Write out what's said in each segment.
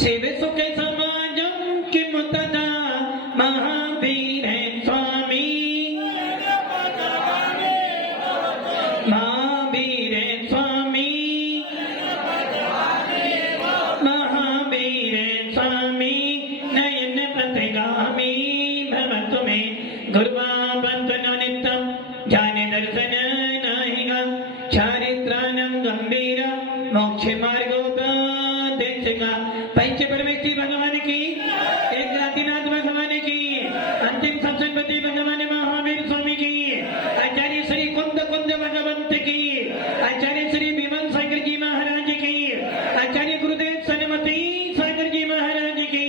शिव सुख समाजम किम तदा महावीर स्वामी महावीर स्वामी महावीर स्वामी नयन प्रतिगामी भवतु मे गुरुवा बंधनो नित्यम जाने दर्शन नाहिगा चारित्रानं गंभीर मोक्ष मार्गोपदेशका पंच परमेश्वरी भगवान की एक जातिनाथ भगवान की अंतिम सत्संगपति भगवान महावीर स्वामी की आचार्य श्री कुंद कुंद भगवंत की आचार्य श्री विमल सागर जी महाराज की आचार्य गुरुदेव सनमती सागर जी महाराज की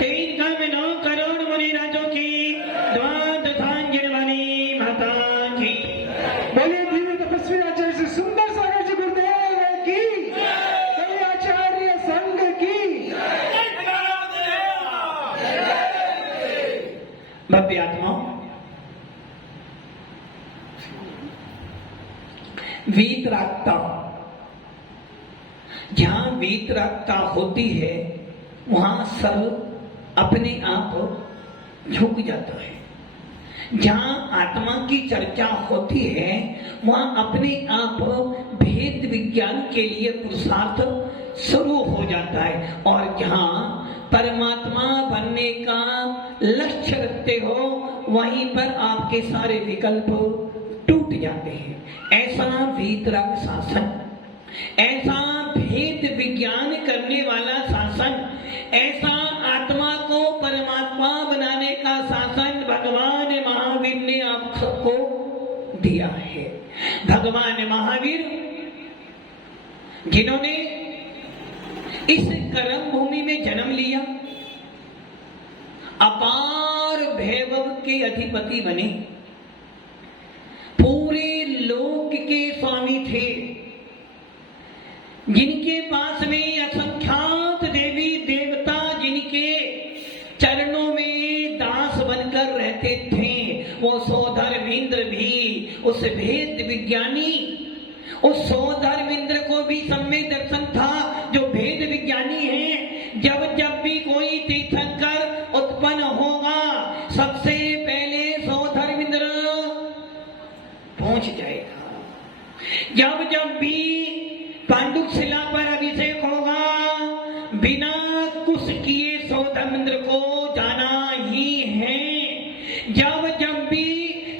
3 करोड़ मुनि राजों की द्वादशांजन वाली माता की बोलिए दिव्य तपस्वी आचार्य श्री सुंदर सागर जी गुरुदेव की सभी आचार्य संघ की भव्य आत्मा वीतरागता जहां वीतरागता होती है वहां सर्व अपने आप झुक जाता है। जहां आत्मा की चर्चा होती है वहां अपने आप भेद विज्ञान के लिए पुरुषार्थ शुरू हो जाता है और जहां परमात्मा बनने का लक्ष्य रखते हो वहीं पर आपके सारे विकल्प टूट जाते हैं। ऐसा वीतराग शासन, ऐसा भेद विज्ञान करने वाला शासन, ऐसा आत्मा को परमात्मा बनाने का शासन भगवान महावीर ने आप सबको दिया है। भगवान महावीर जिन्होंने इस कर्म भूमि में जन्म लिया, अपार वैभव के अधिपति बने, पूरे लोक के स्वामी थे, जिनके पास में असंख्यात देवी देवता जिनके चरणों में दास बनकर रहते थे, वो सौधर्मेंद्र भी उस भेद विज्ञानी, उस सौधर्मेंद्र को भी सम्यक दर्शन था जो भेद विज्ञानी है। जब जब भी कोई तीर्थंकर उत्पन्न होगा सबसे पहले सौधर्मेंद्र पहुंच जाएगा। जब जब भी पांडुक शिला पर अभिषेक होगा बिना कुछ किए सौधर्मेंद्र को जाना ही है। जब जब भी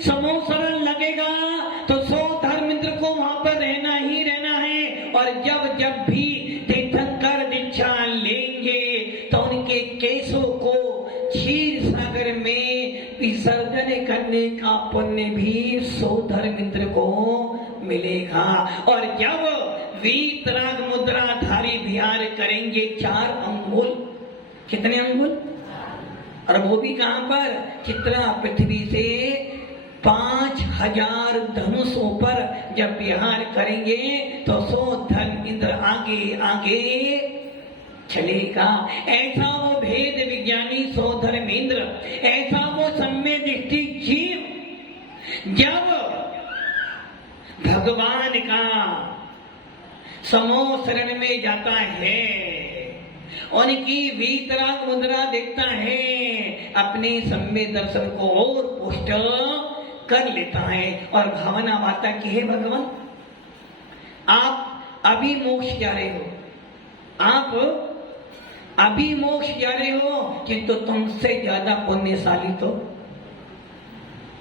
समोसरण लगेगा तो सौधर्मेंद्र को वहां पर रहना ही रहना है और जब जब भी तीर्थंकर दीक्षा लेंगे तो उनके केशों को क्षीर सागर में विसर्जन करने का पुण्य भी सौधर्मेंद्र को मिलेगा। और जब वीतराग मुद्राधारी विहार करेंगे 4 अंगुल, कितने अंगुल? और वो भी कहां पर? चित्रा पृथ्वी से 5000 धनुषों पर जब विहार करेंगे तो सौधर्मेंद्र आगे आगे चलेगा। ऐसा वो भेद विज्ञानी सौधर्मेंद्र, ऐसा वो सम्य दृष्टि जीव जब भगवान का समूह शरण में जाता है, उनकी वीतराग मुद्रा देखता है, अपने सम्य दर्शन को और पुष्ट कर लेता है और भावना माता की है भगवान आप अभी मोक्ष जा रहे हो, आप अभी मोक्ष जा रहे हो, किंतु तुमसे ज्यादा पुण्यशाली तो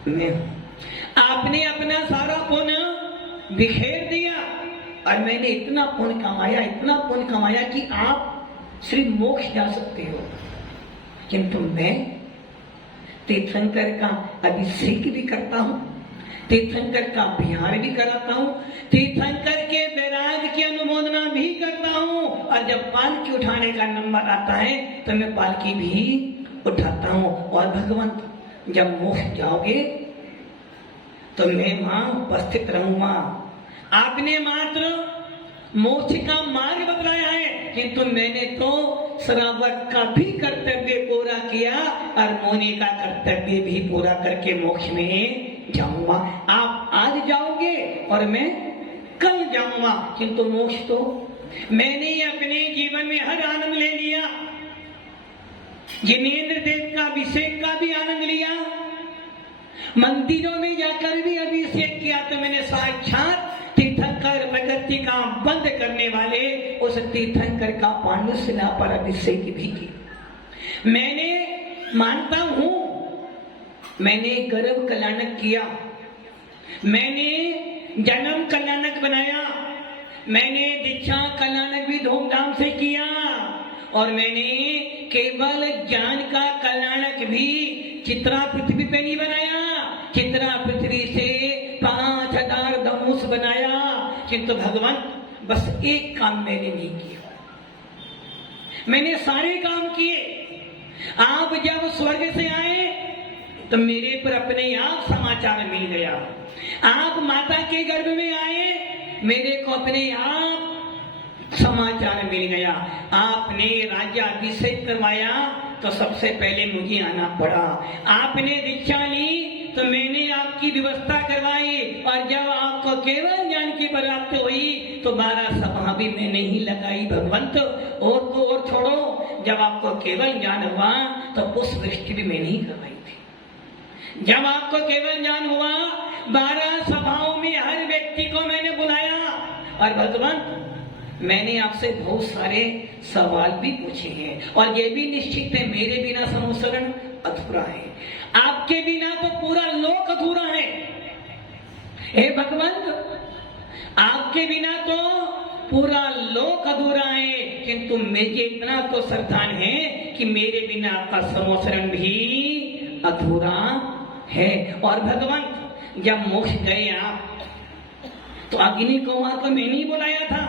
मैं हूं। आपने अपना सारा पुण्य बिखेर दिया और मैंने इतना पुण्य कमाया कि आप श्री मोक्ष जा सकते हो, किंतु मैं तीर्थंकर का अभिषेक भी करता हूं, तीर्थंकर का विहार भी कराता हूं, तीर्थंकर के वैराग की अनुमोदना भी करता हूं और जब पालकी उठाने का नंबर आता है तो मैं पालकी भी उठाता हूं। और भगवंत जब मोक्ष जाओगे तो मैं वहां उपस्थित रहूंगा। आपने मात्र मोक्ष का मार्ग बतलाया है, किंतु मैंने तो श्रावक का भी कर्तव्य पूरा किया और मुनि का कर्तव्य भी पूरा करके मोक्ष में जाऊंगा। आप आज जाओगे और मैं कल जाऊंगा, किंतु मोक्ष तो मैंने अपने जीवन में हर आनंद ले लिया। जिनेंद्र देव का अभिषेक का भी आनंद लिया, मंदिरों में जाकर भी अभिषेक किया, तो मैंने साक्षात तीर्थंकर प्रकृति का बंद करने वाले उस तीर्थंकर का पांडुशिला पर अभिषेक भी किया। मैंने मानता हूं मैंने गर्भ कल्याणक किया, मैंने जन्म कल्याणक बनाया, मैंने दीक्षा कल्याणक भी धूमधाम से किया, और मैंने केवल ज्ञान का कल्याणक भी चित्रा पृथ्वी पे नहीं बनाया। चित्रा पृथ्वी से 5000 धनुष बनाया, किंतु भगवान बस एक काम मैंने नहीं किया, मैंने सारे काम किए। आप जब स्वर्ग से आए तो मेरे पर अपने आप समाचार मिल गया। आप माता के गर्भ में आए, मेरे को अपने आप समाचार मिल गया। आपने राज्याभिषेक करवाया तो सबसे पहले मुझे आना पड़ा। आपने दीक्षा ली तो मैंने आपकी व्यवस्था करवाई, और जब आपको केवल ज्ञान की प्राप्ति हुई तो 12 सभा भी मैंने ही लगाई भगवंत। और तो और छोड़ो, जब आपको केवल ज्ञान हुआ तो पुष्प वृष्टि भी मैंने ही करवाई थी। जब आपको केवल ज्ञान हुआ 12 सभाओं में हर व्यक्ति को मैंने बुलाया, और भगवंत मैंने आपसे बहुत सारे सवाल भी पूछे हैं, और ये भी निश्चित है मेरे बिना संवत्सरण अधूरा है, आपके बिना तो पूरा लोक अधूरा है। हे भगवंत, आपके बिना तो पूरा लोक अधूरा है, किंतु मुझे इतना तो श्रद्धान है कि मेरे बिना आपका संवत्सरण भी अधूरा है। और भगवंत जब मोक्ष गए आप तो अग्नि कुमार को मैंने ही बुलाया था।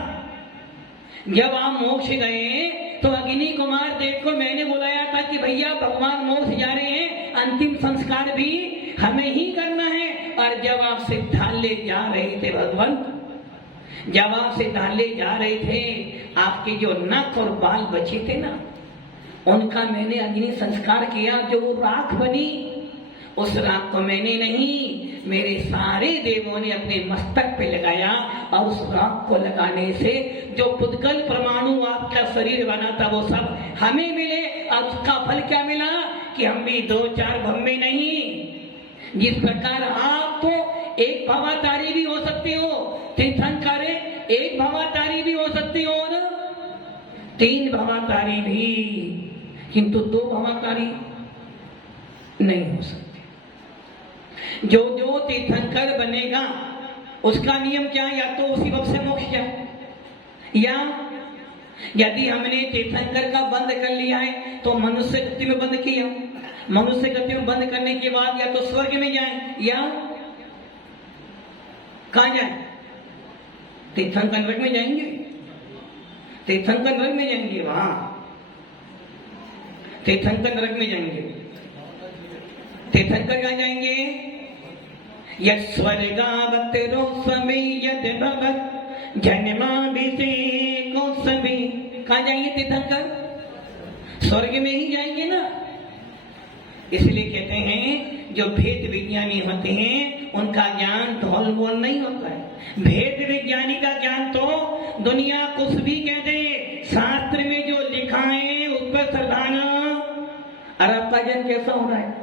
जब आप मोक्ष गए तो अग्नि कुमार देव को मैंने बुलाया था कि भैया भगवान मोक्ष जा रहे हैं, अंतिम संस्कार भी हमें ही करना है। और जब आप सिद्धालय जा रहे थे भगवंत, जब आप सिद्धालय जा रहे थे, आपके जो नख और बाल बचे थे ना, उनका मैंने अग्नि संस्कार किया। जो वो राख बनी, उस राख को मैंने नहीं, मेरे सारे देवों ने अपने मस्तक पे लगाया, और उस राख को लगाने से जो पुद्गल परमाणु आपका शरीर बना था वो सब हमें मिले। और उसका फल क्या मिला कि हम भी 2-4 भम्मे नहीं। जिस प्रकार आप तो एक भवातारी भी हो सकते हो, तीर्थंकर एक भवातारी भी हो सकते हो ना, 3 भवातारी भी, किंतु 2 भवातारी नहीं हो सकते। जो जो तीर्थंकर बनेगा उसका नियम क्या, या तो उसी वक्त से मोक्ष जाए, या यदि हमने तीर्थंकर का बंद कर लिया है तो मनुष्य गति में बंद किया, मनुष्य गति में बंद करने के बाद या तो स्वर्ग में जाए या कहां जाए, तीर्थंकर नरक में जाएंगे, तीर्थंकर नरक में जाएंगे, वहां तीर्थंकर नरक में जाएंगे। तीर्थंकर कहां जाएंगे? यस्वर्गावतरो समय यद भवत् जन्माभिषेको सभी। कहां जाएंगे तीर्थंकर? स्वर्ग में ही जाएंगे ना। इसलिए कहते हैं जो भेद विज्ञानी होते हैं उनका ज्ञान ढोल बोल नहीं होता है। भेद विज्ञानी का ज्ञान तो दुनिया कुछ भी कह दे, शास्त्र में जो लिखा है उस पर श्रद्धान। और आपका ज्ञान कैसा हो रहा है?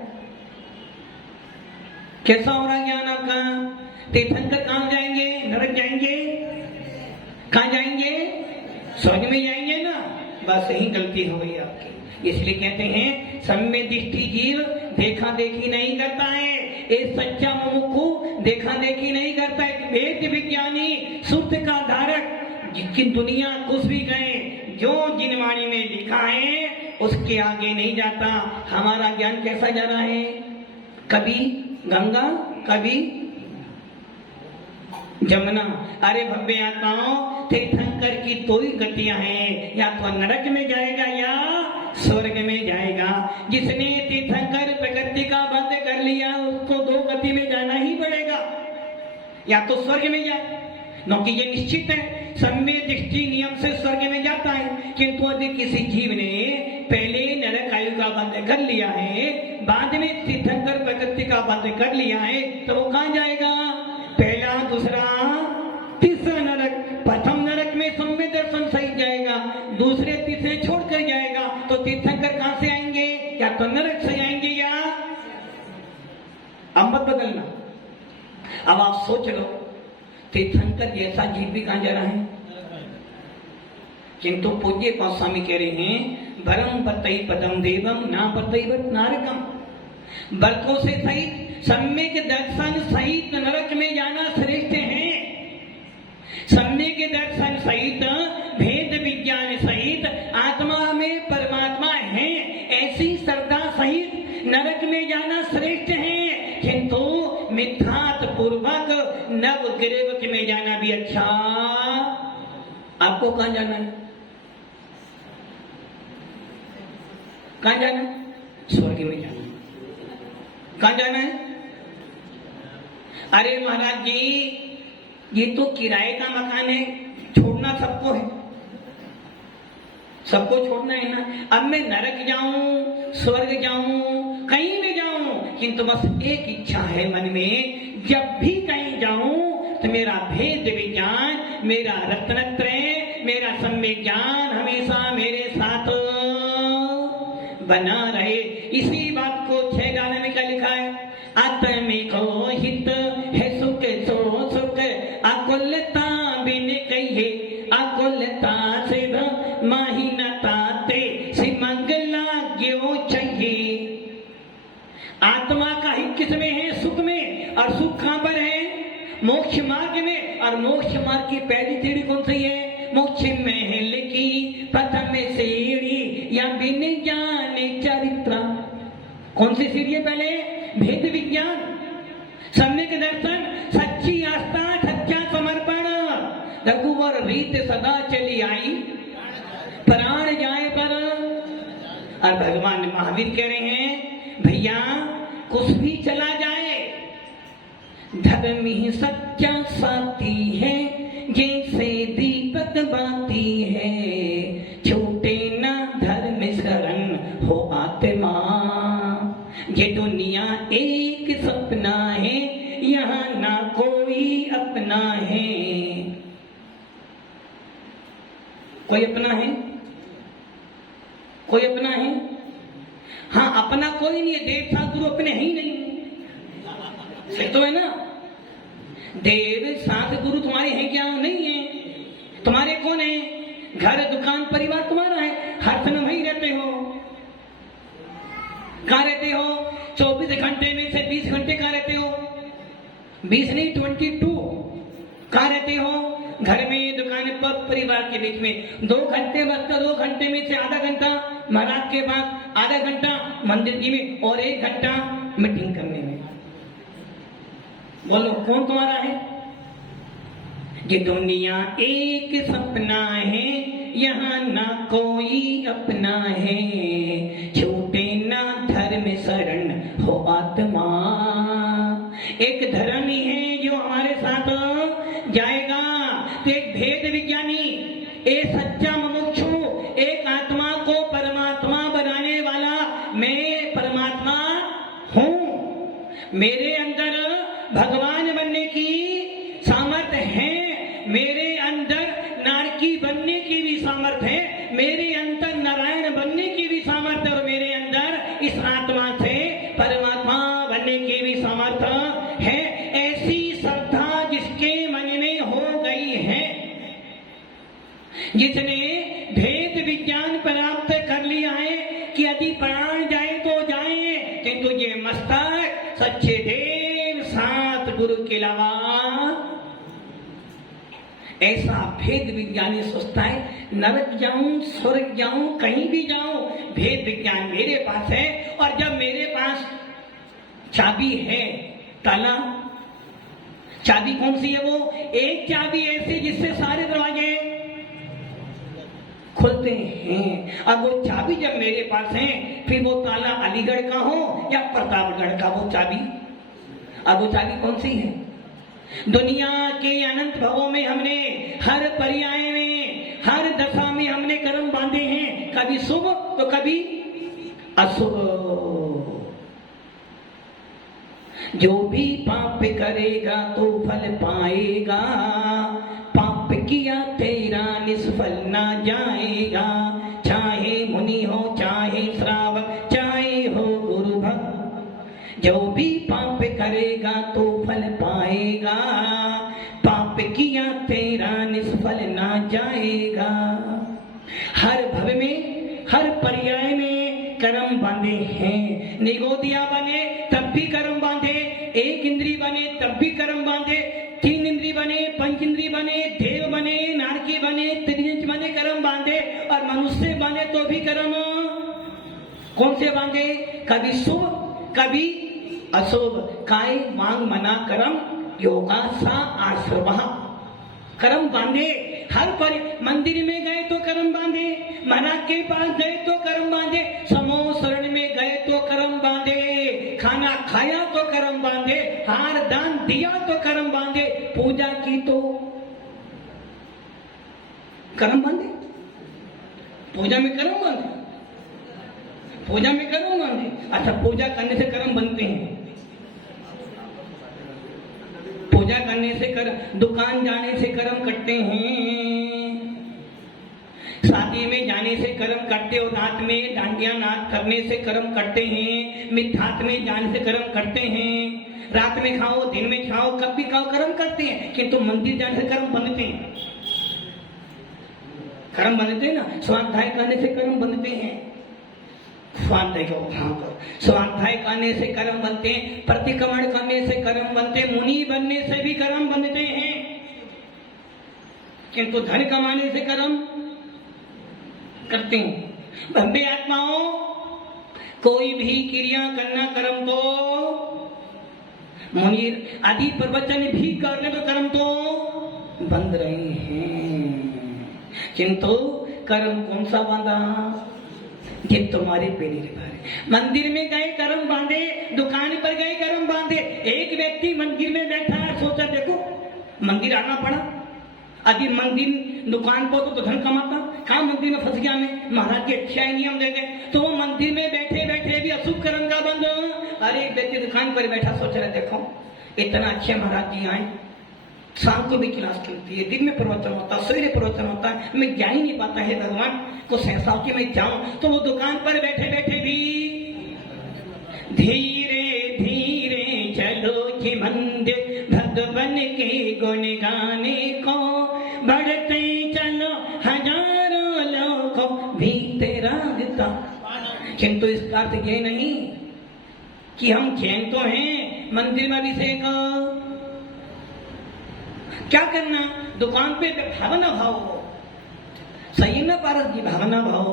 कैसा हो रहा है ज्ञान आपका? तीर्थंकर कहां जाएंगे? नरक जाएंगे? कहां जाएंगे? स्वर्ग में जाएंगे ना। बस यही गलती हो गई आपकी। इसलिए कहते हैं सम्य दृष्टि जीव देखा देखी नहीं करता है, एक सच्चा मुमुक्षु देखा देखी नहीं करता है। वेद विज्ञानी शुद्ध का धारक जिसकी दुनिया कुछ भी गए, जो जिनवाणी में लिखा है उसके आगे नहीं जाता। हमारा ज्ञान कैसा जा रहा है? कभी गंगा कभी जमुना। अरे भव्य आत्माओं, तीर्थंकर की 2 ही गतियां हैं, या तो नरक में जाएगा या स्वर्ग में जाएगा। जिसने तीर्थंकर प्रकृति का बंद कर लिया उसको 2 गति में जाना ही पड़ेगा, या तो स्वर्ग में जाए, क्योंकि ये निश्चित है सम्य दृष्टि नियम से स्वर्ग में जाता है। किंतु यदि किसी जीव ने पहले नरक आयु का बंद कर लिया है, बाद में तीर्थंकर प्रकृति का बंद कर लिया है, तो वो कहां जाएगा? पहला, दूसरा, तीसरा नरक। प्रथम नरक में सम्य दर्शन छोड़ कर जाएगा तो तीर्थंकर कहां से आएंगे? या तो नरक से आएंगे या अब मत बदलना। अब आप सोच लो, तीर्थंकर जैसा जीव भी कहां जा रहा है? किंतु पूज्य गोस्वामी कह रहे हैं भरम बतई पदम देवम ना बतई नारकम। बरकों से सहित सम्यक दर्शन सहित नरक में जाना श्रेष्ठ है। सम्यक दर्शन सहित भेद विज्ञान सहित आत्मा में परमात्मा है ऐसी श्रद्धा सहित नरक में जाना श्रेष्ठ है। किंतु मिथ्यात पूर्वक नव गिरेवक में जाना भी अच्छा। आपको कहां जाना है? कहां जाना है? स्वर्ग में जाना। कहां जाना है? अरे महाराज जी, ये तो किराए का मकान है, छोड़ना सबको है, सबको छोड़ना है ना। अब मैं नरक जाऊं, स्वर्ग जाऊं, कहीं भी जाऊं, किंतु बस एक इच्छा है मन में, जब भी कहीं जाऊं तो मेरा भेद विज्ञान, मेरा रत्नत्रय, मेरा सम्यक ज्ञान हमेशा मेरे साथ बना रहे। इसी बात को 6 गाने में क्या लिखा है? आत्मिको हित है सुख सो सुख, अकुलता बिन कहिए अकुलता से माहिनता ते सिमंगला क्यों चाहिए। आत्मा का हित किसमें है? सुख में। और सुख कहां पर है? मोक्ष मार्ग में। और मोक्ष मार्ग की पहली सीढ़ी कौन सी है? मोक्ष महल की प्रथम सीढ़ी या बिन ज्ञान चरित्र। कौन सी सीढ़ी है? पहले भेद विज्ञान, सम्यक दर्शन, सच्ची आस्था, सच्चा समर्पण। रघुवर रीत सदा चली आई, प्राण जाए पर। और भगवान महावीर कह रहे हैं भैया कुछ भी चला जाए, धर्म ही सच्चा साथी है, जैसे दीपक बाती है, छूटे ना धर्म शरण हो आत्मा। ये दुनिया एक सपना है, यहाँ ना कोई अपना है। कोई अपना है? कोई अपना है? हाँ, अपना कोई नहीं है। देव शास्त्र गुरु अपने है ही नहीं, सही तो है ना। देव शास्त्र गुरु तुम्हारे हैं क्या? नहीं है। तुम्हारे कौन है? घर दुकान परिवार तुम्हारा है, हर समय वही रहते हो। कहां रहते हो? 24 घंटे में से 20 घंटे कहां रहते हो? 20 नहीं, 22 कहां रहते हो? घर में, दुकान पर, परिवार के बीच में। 2 घंटे बचता, 2 घंटे में से आधा घंटा महाराज के पास, आधा घंटा मंदिर जी में और 1 घंटा मीटिंग करने में। बोलो कौन तुम्हारा है? ये दुनिया एक सपना है, यहाँ ना कोई अपना है, छूटे ना धर्म शरण हो आत्मा। एक धर्म ही है जो हमारे साथ जाएगा। तो एक भेद विज्ञानी, एक सच्चा मुमुक्षु, एक आत्मा को परमात्मा बनाने वाला मैं परमात्मा हूं। मेरे अंदर भगवान बनने की सामर्थ्य है, मेरे अंदर नारकी बनने की भी सामर्थ्य है, मेरे अंदर नारायण बनने की भी सामर्थ्य, और मेरे अंदर इस आत्मा से परमात्मा बनने की भी सामर्थ्य है। ऐसी श्रद्धा जिसके मन में हो गई है, जिसने भेद विज्ञान प्राप्त कर लिया है कि यदि प्राण जाए तो जाए, किंतु ये मस्तक सच्चे देव सात गुरु के अलावा। ऐसा भेद विज्ञानी सोचता है नरक जाऊं, स्वर्ग जाऊं, कहीं भी जाऊं, भेद विज्ञान मेरे पास है। और जब मेरे पास चाबी है, ताला, चाबी कौन सी है? वो एक चाबी ऐसी जिससे सारे दरवाजे खुलते हैं। और वो चाबी जब मेरे पास है, फिर वो ताला अलीगढ़ का हो या प्रतापगढ़ का, वो चाबी, अब वो चाबी कौन सी है? दुनिया के अनंत भवों में हमने हर पर्याय में, हर दशा में हमने कर्म बांधे हैं, कभी शुभ तो कभी अशुभ। जो भी पाप करेगा तो फल पाएगा, पाप किया तेरा निष्फल ना जाएगा, चाहे कर्म बांधे हैं। निगोदिया बने तब भी कर्म बांधे, एक इंद्री बने तब भी कर्म बांधे, तीन इंद्री बने, पंच इंद्री बने, देव बने, नारकी बने, त्रिंच बने, कर्म बांधे। और मनुष्य बने तो भी कर्म कौन से बांधे? कभी शुभ कभी अशुभ। काय वांग मना कर्म योगा सा आश्रम। कर्म बांधे हर पर। मंदिर में गए तो कर्म बांधे, महाराज के पास गए तो कर्म बांधे, समूह शरण में गए तो कर्म बांधे, खाना खाया तो कर्म बांधे, हार दान दिया तो कर्म बांधे, पूजा की तो कर्म बांधे। पूजा में कर्म बांधे, पूजा में कर्म बांधे। अच्छा, पूजा करने से कर्म बनते हैं। पूजा करने से कर्म, दुकान जाने से कर्म कटते हैं, शादी में जाने से कर्म कटते हो, रात में डांडिया नाच करने से कर्म कटते हैं, मिथ्यात में जाने से कर्म करते हैं, रात में खाओ दिन में खाओ कब भी खाओ कर्म करते हैं, किंतु मंदिर जाने से कर्म बनते हैं। कर्म बनते हैं ना, स्वाध्याय करने से कर्म बनते हैं। स्वाध्याय स्वाध्याय करने से कर्म बनते हैं, प्रतिक्रमण करने से कर्म बनते, मुनि बनने से भी कर्म बनते हैं, किंतु धन कमाने से कर्म करते हैं। भव्य आत्माओं, कोई भी क्रिया करना कर्म तो मुनि आदि प्रवचन भी करने तो कर्म तो बंद रहे हैं, किंतु कर्म कौन सा बांधा? ये तुम्हारे पेड़ी के बारे। मंदिर में गए कर्म बांधे, दुकान पर गए कर्म बांधे। एक व्यक्ति मंदिर में बैठा है, सोचा देखो मंदिर आना पड़ा, अभी मंदिर दुकान पर तो धन कमाता, कहा मंदिर में फंस गया मैं, महाराज के अच्छा नियम दे गए, तो वो मंदिर में बैठे बैठे भी अशुभ कर्म का बंद। अरे एक व्यक्ति दुकान पर बैठा सोच रहा देखो इतना अच्छे महाराज जी आए, शाम को भी क्लास चलती है, दिन में प्रवचन होता है, सवेरे प्रवचन होता है, मैं जा ही नहीं पाता है भगवान को सहसा कि मैं जाऊं। तो वो दुकान पर बैठे बैठे भी धीरे धीरे चलो कि मंदिर भगवान के गुण गाने को, बढ़ते चलो हजारों लोगों भीतर रागता। किंतु इसका अर्थ ये नहीं कि हम जैन तो हैं, मंदिर में अभिषेक क्या करना, दुकान पे भावना भाव, सही ना पारस की भावना भाव।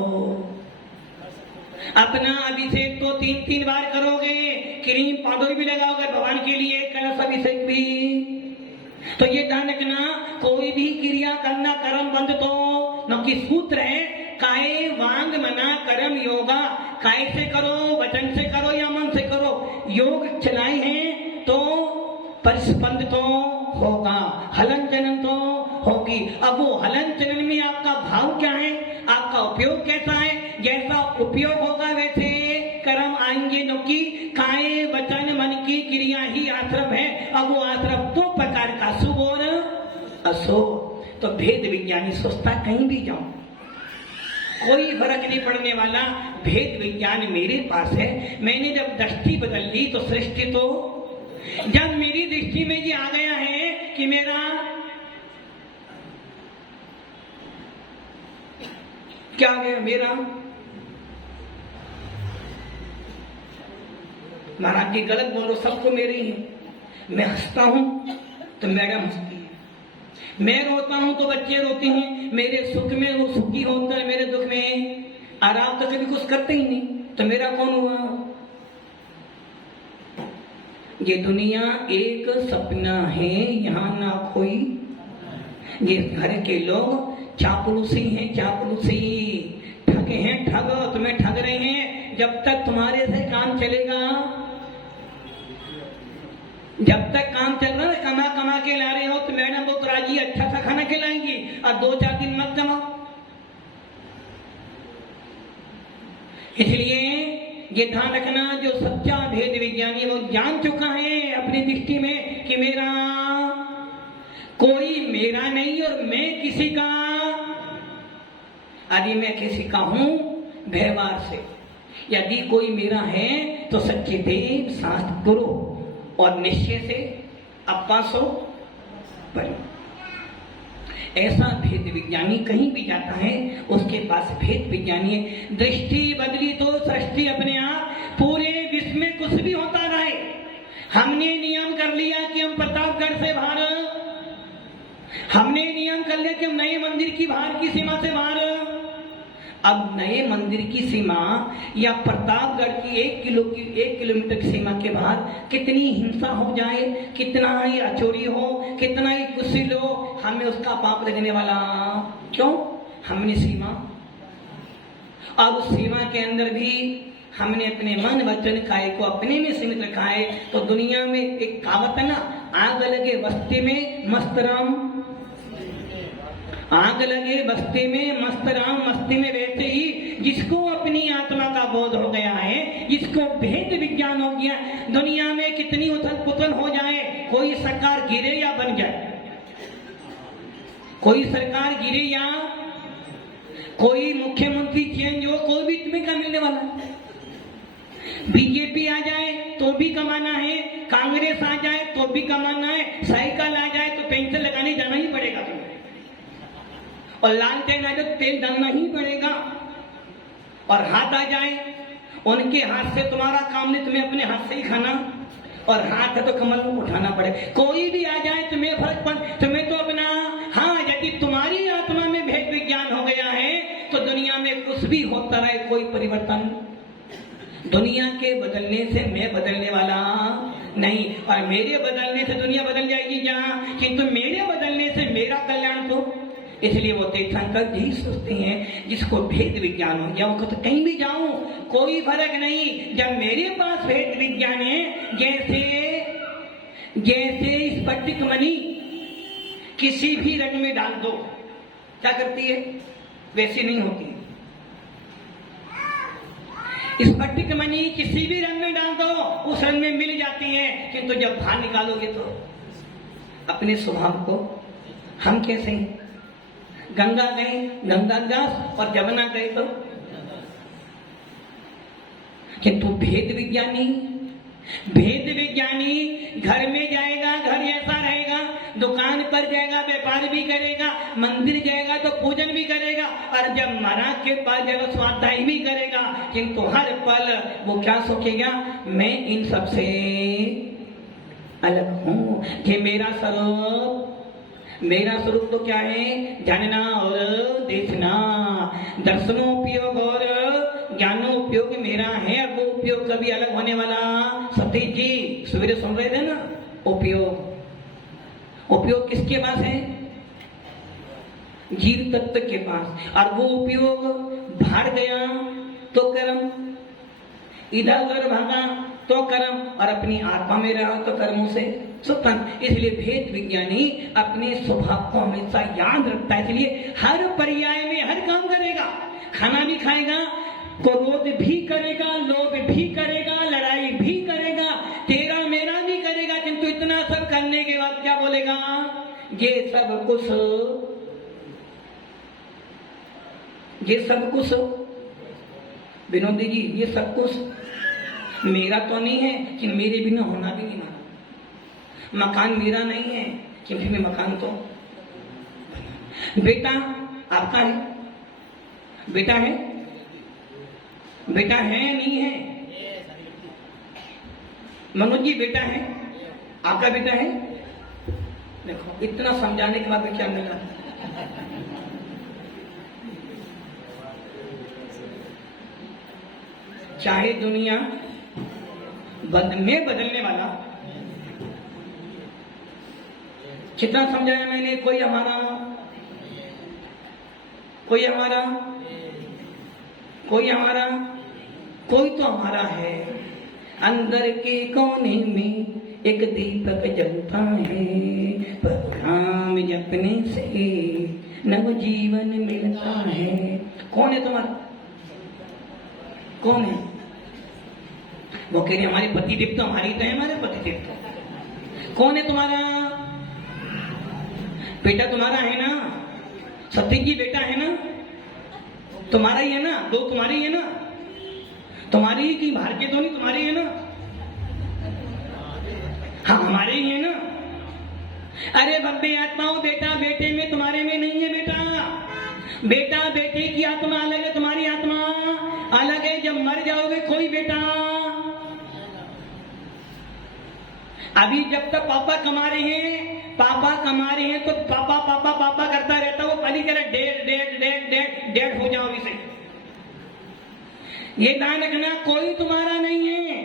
अपना अभिषेक तो 3-3 बार करोगे, क्रीम पाउडर भी लगाओगे भगवान के लिए, कलश अभिषेक भी। तो ये ध्यान रखना, कोई भी क्रिया करना कर्म बंद तो न कि सूत्र है, काय वांग मना कर्म योगा। काय से करो, वचन से करो या मन से करो, योग चलाए हैं तो परिस्पंद तो होगा, हलन चलन तो होगी। अब वो हलन चलन में आपका भाव क्या है, आपका उपयोग कैसा है, जैसा उपयोग होगा वैसे कर्म आएंगे। जो कि काय वचन मन की क्रिया ही आश्रम है। अब वो आश्रम 2 प्रकार का, शुभ और अशुभ। तो भेद विज्ञानी सोचता कहीं भी जाऊं कोई फर्क नहीं पड़ने वाला, भेद विज्ञान मेरे पास है। मैंने जब दृष्टि बदल ली तो सृष्टि तो, जब मेरी दृष्टि में ये आ गया है कि मेरा क्या आ गया, मेरा महाराज जी गलत बोलो, सबको मेरे ही है। मैं हंसता हूं तो मैडम हंसती है, मैं रोता हूं तो बच्चे रोते हैं, मेरे सुख में वो सुखी होता है, मेरे दुख में आराम तो कभी कुछ करते ही नहीं, तो मेरा कौन हुआ? ये दुनिया एक सपना है, यहाँ ना कोई। ये घर के लोग चापलूसी हैं, चापलूसी, ठग हैं, ठग, तुम्हें ठग रहे हैं। जब तक तुम्हारे से काम चलेगा, जब तक काम चल रहा है, कमा कमा के ला रहे हो तो मैडम वो राजी अच्छा सा खाना खिलाएंगी, और 2-4 दिन मत जमाओ। इसलिए ये ध्यान रखना, जो सच्चा भेद विज्ञानी वो जान चुका है अपनी दृष्टि में कि मेरा कोई मेरा नहीं और मैं किसी का, यदि मैं किसी का हूं व्यवहार से, यदि कोई मेरा है तो सच्चे देव शास्त्र गुरु और निश्चय से अप्पा सो पर। ऐसा भेद विज्ञानी कहीं भी जाता है, उसके पास भेद विज्ञानी है। दृष्टि बदली तो सृष्टि अपने आप, पूरे विश्व में कुछ भी होता रहे। हमने नियम कर लिया कि हम प्रतापगढ़ से बाहर, हमने नियम कर लिया कि हम नए मंदिर की बाहर की सीमा से बाहर। अब नए मंदिर की सीमा या प्रतापगढ़ की 1 किलोमीटर की सीमा के बाहर कितनी हिंसा हो जाए, कितना ही अचोरी हो, कितना ही कुशिल हो, हमें उसका पाप लगने वाला। क्यों? हमने सीमा, और उस सीमा के अंदर भी हमने अपने मन वचन काय को अपने में सीमित रखा है। तो दुनिया में एक कहावत है ना, आग लगे बस्ती में मस्त राम, आग लगे बस्ती में मस्त राम, मस्ती में रहते ही जिसको अपनी आत्मा का बोध हो गया है, जिसको भेद विज्ञान हो गया, दुनिया में कितनी उथल पुथल हो जाए, कोई सरकार गिरे या बन जाए, कोई सरकार गिरे या कोई मुख्यमंत्री चेंज हो, कोई भी तुम्हें क्या मिलने वाला है? बीजेपी आ जाए तो भी कमाना है, कांग्रेस आ जाए तो भी कमाना है, साइकिल आ जाए तो पेंशन लगाने जाना ही पड़ेगा तुम्हें, और लालटेन आ जाए तो तेल डालना ही पड़ेगा, और हाथ आ जाए उनके हाथ से तुम्हारा काम नहीं, तुम्हें अपने हाथ से ही खाना, और हाथ है तो कमल में उठाना पड़े। कोई भी आ जाए तुम्हें फर्क पड़, तुम्हें तो अपना, हाँ यदि तुम्हारी आत्मा में भेद विज्ञान हो गया है तो दुनिया में कुछ भी होता रहे, कोई परिवर्तन, दुनिया के बदलने से मैं बदलने वाला नहीं, और मेरे बदलने से दुनिया बदल जाएगी जहां, किंतु मेरे बदलने से मेरा कल्याण तो। इसलिए वो तीर्थंकर यही सोचते हैं, जिसको भेद विज्ञान हो गया वो तो कहीं भी जाऊं कोई फर्क नहीं। जब मेरे पास भेद विज्ञान है, जैसे स्फटिक मणि किसी भी रंग में डाल दो क्या करती है, वैसी नहीं होती। स्फटिक मणि किसी भी रंग में डाल दो उस रंग में मिल जाती है, किंतु जब बाहर निकालोगे तो अपने स्वभाव को, हम कैसे हैं? गंगा गए गंगादास और जमुना गए तो, किंतु भेद विज्ञानी घर में जाएगा घर जैसा रहेगा, दुकान पर जाएगा व्यापार भी करेगा, मंदिर जाएगा तो पूजन भी करेगा, और जब महाराज के पास जाएगा स्वाध्याय भी करेगा, किंतु हर पल वो क्या सोचेगा, मैं इन सबसे अलग हूं। कि मेरा स्वरूप तो क्या है, जानना और देखना, दर्शनोपयोग और ज्ञानोपयोग मेरा है। अब वो उपयोग कभी अलग होने वाला। सतीश जी सवेरे सुन रहे थे ना, उपयोग किसके पास है? जीव तत्व के पास। और वो उपयोग भाग गया तो कर्म, इधर उधर भागा तो कर्म, और अपनी आत्मा में रहा तो कर्मों से स्वतंत्र। इसलिए भेद विज्ञानी अपने स्वभाव को हमेशा याद रखता है, इसलिए हर पर्याय में हर काम करेगा, खाना भी खाएगा, क्रोध भी करेगा, लोभ भी करेगा, लड़ाई भी करेगा, तेरा मेरा भी करेगा, किंतु इतना सब करने के बाद क्या बोलेगा, ये सब कुछ विनोदी जी, ये सब कुछ मेरा तो नहीं है कि मेरे बिना होना भी नहीं माना। मकान मेरा नहीं है कि फिर मैं मकान तो, बेटा आपका है, बेटा है नहीं है? मनोज जी बेटा है, आपका बेटा है? देखो इतना समझाने के बाद में क्या मिला। चाहे दुनिया में बदलने वाला, कितना समझाया मैंने, कोई तो हमारा है। अंदर के कोने में एक दीपक जलता है, पर नाम जपने से नव जीवन मिलता है। कौन है तुम्हारा? कौन है? वो कह रहे हमारे पति देव तो हमारी तो है, हमारे पति देव तो। कौन है तुम्हारा? बेटा तुम्हारा है ना? सतीश जी बेटा है ना? तुम्हारा ही है ना? दो तुम्हारी है ना? तुम्हारी ही कि बाहर के तो नहीं, तुम्हारी है ना? हाँ हमारे ही है ना? अरे बब्बे आत्माओं, बेटा बेटे में तुम्हारे में नहीं है बेटा। बेटा बेटे की आत्मा अलग है, तुम्हारी आत्मा अलग है। जब मर जाओगे कोई बेटा, अभी जब तक पापा कमा रहे हैं तो पापा पापा पापा करता रहता, वो खाली कह रहा डेड हो जाओ इसे। ये ध्यान रखना, कोई तुम्हारा नहीं है,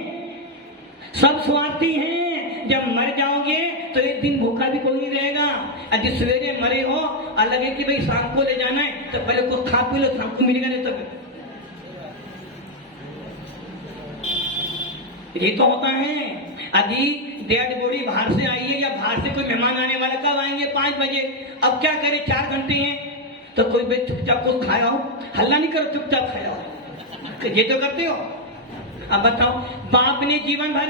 सब स्वार्थी हैं। जब मर जाओगे तो एक दिन भूखा भी कोई नहीं रहेगा। आज सवेरे मरे हो, अलग है कि भाई शाम को ले जाना है तो पहले कुछ खा पी लो, शाम को मिलेगा नहीं तो। ये तो होता है। यदि डेड बॉडी बाहर से आई है या बाहर से कोई मेहमान आने वाला, कब आएंगे? 5 बजे। अब क्या करे, 4 घंटे हैं तो कोई भाई चुपचाप कुछ खाया हो, हल्ला नहीं करो, चुपचाप खाया हो। ये तो करते हो। अब बताओ, बाप ने जीवन भर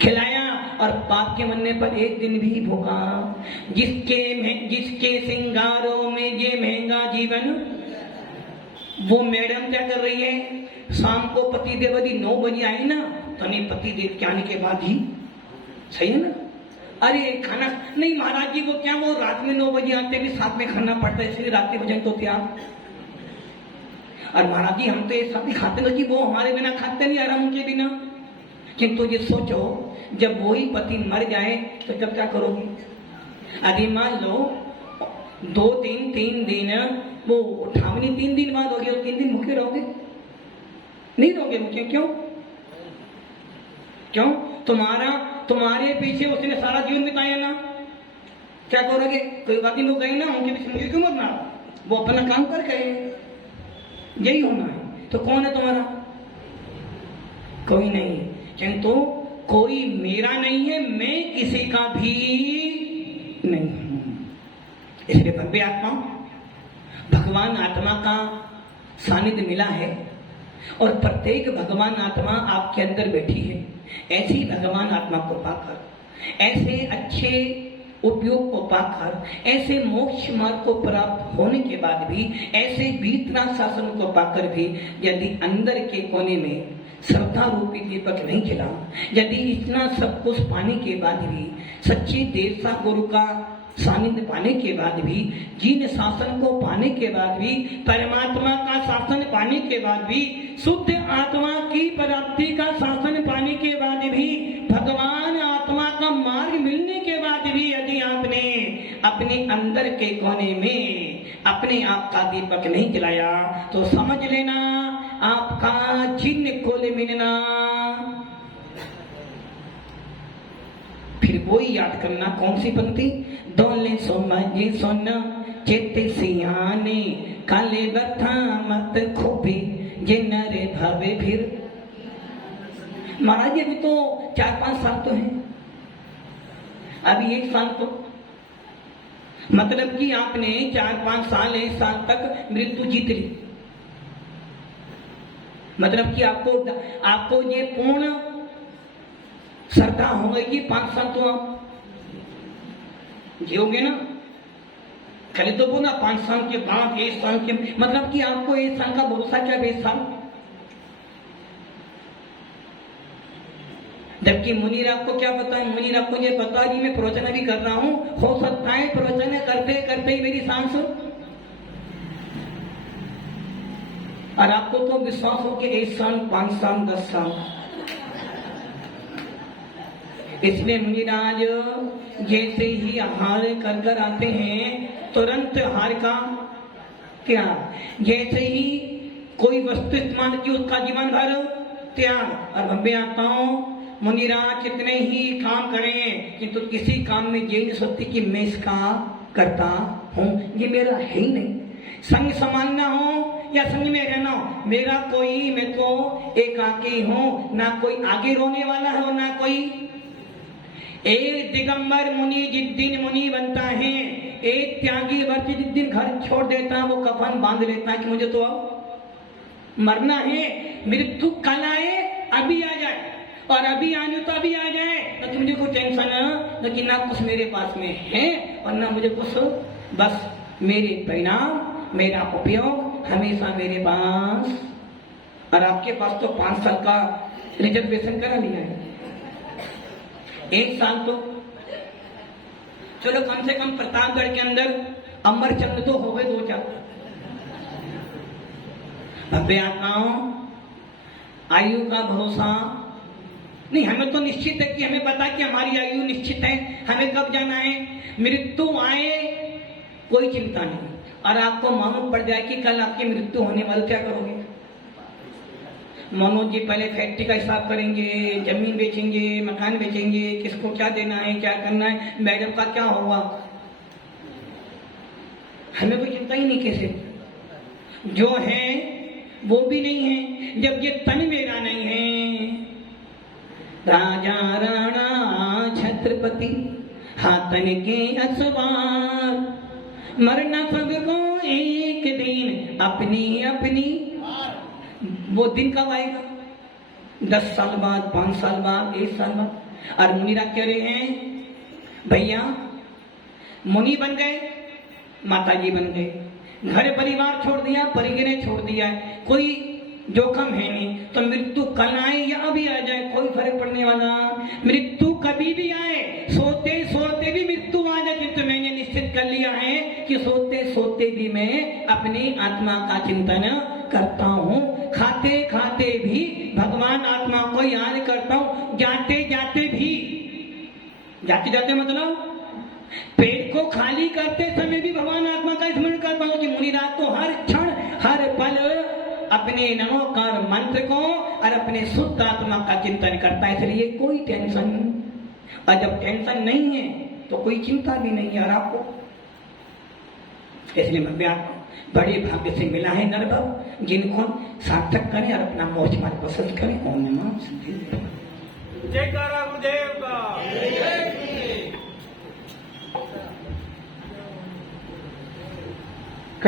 खिलाया और बाप के मरने पर एक दिन भी भूखा। जिसके सिंगारों में ये महंगा जीवन, वो मैडम क्या कर रही है? शाम को पति देव यदि 9 बजे आए ना, तो नहीं, पति देव के आने के बाद ही। सही है ना? अरे खाना नहीं महाराज जी, वो क्या, वो रात में 9 बजे आते भी साथ में खाना पड़ता है, इसलिए रात के भोजन तो त्याग। और महाराज जी हम तो ये सब खाते ना जी, वो हमारे बिना खाते नहीं, आराम के बिना। किंतु ये सोचो, जब वही पति मर जाए तो जब क्या करोगे? यदि मान लो 2 दिन 3 दिन, वो उठावनी 3 दिन बाद होगी, और 3 दिन भूखे रहोगे? नहीं रहोगे भूखे। क्यों? तुम्हारे पीछे उसने सारा जीवन बिताया ना, क्या करोगे? कोई बात नहीं, वो गए ना, उनके पीछे मुझे क्यों मरना? वो अपना काम कर गए, यही होना है। तो कौन है तुम्हारा? कोई नहीं है। किंतु कोई मेरा नहीं है, मैं किसी का भी नहीं हूं। इसलिए भव्य आत्मा, भगवान आत्मा का सानिध्य मिला है और प्रत्येक भगवान आत्मा आपके अंदर बैठी है। ऐसी भगवान आत्मा को पाकर, ऐसे अच्छे उपयोग को पाकर, ऐसे मोक्ष मार्ग को प्राप्त होने के बाद भी, ऐसे बीतना शासन को पाकर भी यदि अंदर के कोने में श्रद्धा रूपी दीपक नहीं खिला, यदि इतना सब कुछ पाने के बाद भी, सच्ची देवता गुरु का सानिध्य पाने के बाद भी, जिन शासन को पाने के बाद भी, परमात्मा का शासन पाने के बाद भी, शुद्ध आत्मा की प्राप्ति का शासन पाने के बाद भी, भगवान आत्मा का मार्ग मिलने के बाद भी यदि आपने अपने अंदर के कोने में अपने आप का दीपक नहीं जलाया, तो समझ लेना आपका चिन्ह खोले मिलना। फिर वही याद करना, कौन सी पंक्ति? डोले समझे सुन चेते सियाने, काले बथा मत खोपे जे नरे भावे फिर। महाराज अभी तो 4-5 साल तो है, अभी 1 साल तो, मतलब कि आपने 4-5 साल 1 साल तक मृत्यु जीत ली। मतलब कि आपको ये पूर्ण श्रद्धा हो गई, 5 साल तो आप जियोगे ना। खले तो बोला 5 साल के बाद 1 साल के, मतलब कि आपको 1 साल का भरोसा क्या 20 साल। जबकि मुनीराग को क्या पता है? मुनीराग को ये पता है, मैं प्रवचन भी कर रहा हूं, हो सकता है प्रवचन करते करते ही मेरी सांस, और आपको तो विश्वास हो कि 1 साल 5 साल 10 साल। इसलिए मुनिराज जैसे ही हार कर कर आते हैं, तुरंत हार का क्या, जैसे ही कोई वस्तु इस्तेमाल की उसका जीवन भर त्याग। और भव्य आत्माओं, मुनिराज कितने ही काम करें किंतु तो किसी काम में ये नहीं सोचती कि मैं इसका करता हूं, ये मेरा है ही नहीं। संग संभालना हो या संग में रहना हो, मेरा कोई, मैं तो एकाकी हूं, ना कोई आगे रोने वाला है और ना कोई। एक दिगंबर मुनि जिस दिन मुनि बनता है, एक त्यागी वर्ष जिस दिन घर छोड़ देता है, वो कफन बांध लेता है कि मुझे तो अब मरना है, मृत्यु कल आए अभी आ जाए, और अभी आने तो अभी आ जाए, तो मुझे कोई टेंशन न कि ना कुछ मेरे पास में है और ना मुझे कुछ, बस मेरे परिणाम, मेरा उपयोग हमेशा मेरे पास। और आपके पास तो 5 साल का रिजर्वेशन करा लिया है, 1 साल तो चलो कम से कम प्रतापगढ़ के अंदर अमरचंद तो हो गए 2-4। भव्य आत्माओं, आयु का भरोसा नहीं, हमें तो निश्चित है कि हमें पता कि हमारी आयु निश्चित है, हमें कब जाना है। मृत्यु आए कोई चिंता नहीं, और आपको मालूम पड़ जाए कि कल आपकी मृत्यु होने वाली, क्या करोगे? मनोज जी पहले फैक्ट्री का हिसाब करेंगे, जमीन बेचेंगे, मकान बेचेंगे, किसको क्या देना है, क्या करना है, मैडम का क्या होगा, हमें कोई चिंता ही नहीं। कैसे जो है वो भी नहीं है, जब ये तन मेरा नहीं है। राजा राणा छत्रपति हाथन के असवार, मरना सबको एक दिन अपनी अपनी। वो दिन कब आएगा? 10 साल बाद, 5 साल बाद, 1 साल बाद। और मुनिराज कह रहे हैं भैया मुनि बन गए, माताजी बन गए, घर परिवार छोड़ दिया, परिजन छोड़ दिया, कोई जोखम है नहीं, तो मृत्यु कल आए या अभी आ जाए कोई फर्क पड़ने वाला। मृत्यु कभी भी आए, सोते सोते भी मृत्यु आ जाए, किंतु मैंने निश्चित कर लिया है कि सोते सोते भी मैं अपनी आत्मा का चिंतन करता हूँ, खाते खाते भी भगवान आत्मा को याद करता हूँ, जाते जाते भी। जाते जाते मतलब पेट को खाली करते समय भी भगवान आत्मा का स्मरण करता हूँ। कि मुनिराज तो हर क्षण हर पल अपने नमोकार मंत्र को और अपने शुद्ध आत्मा का चिंतन करता है, इसलिए कोई टेंशन। और जब टेंशन नहीं है तो कोई चिंता भी नहीं है। और आपको इसलिए मैं बड़े भाग्य से मिला है नरभव, जिनको सार्थक करें और अपना मोक्ष मार्ग पसंद करें। ओम नमः शिवाय। जयकारा गुरुदेव।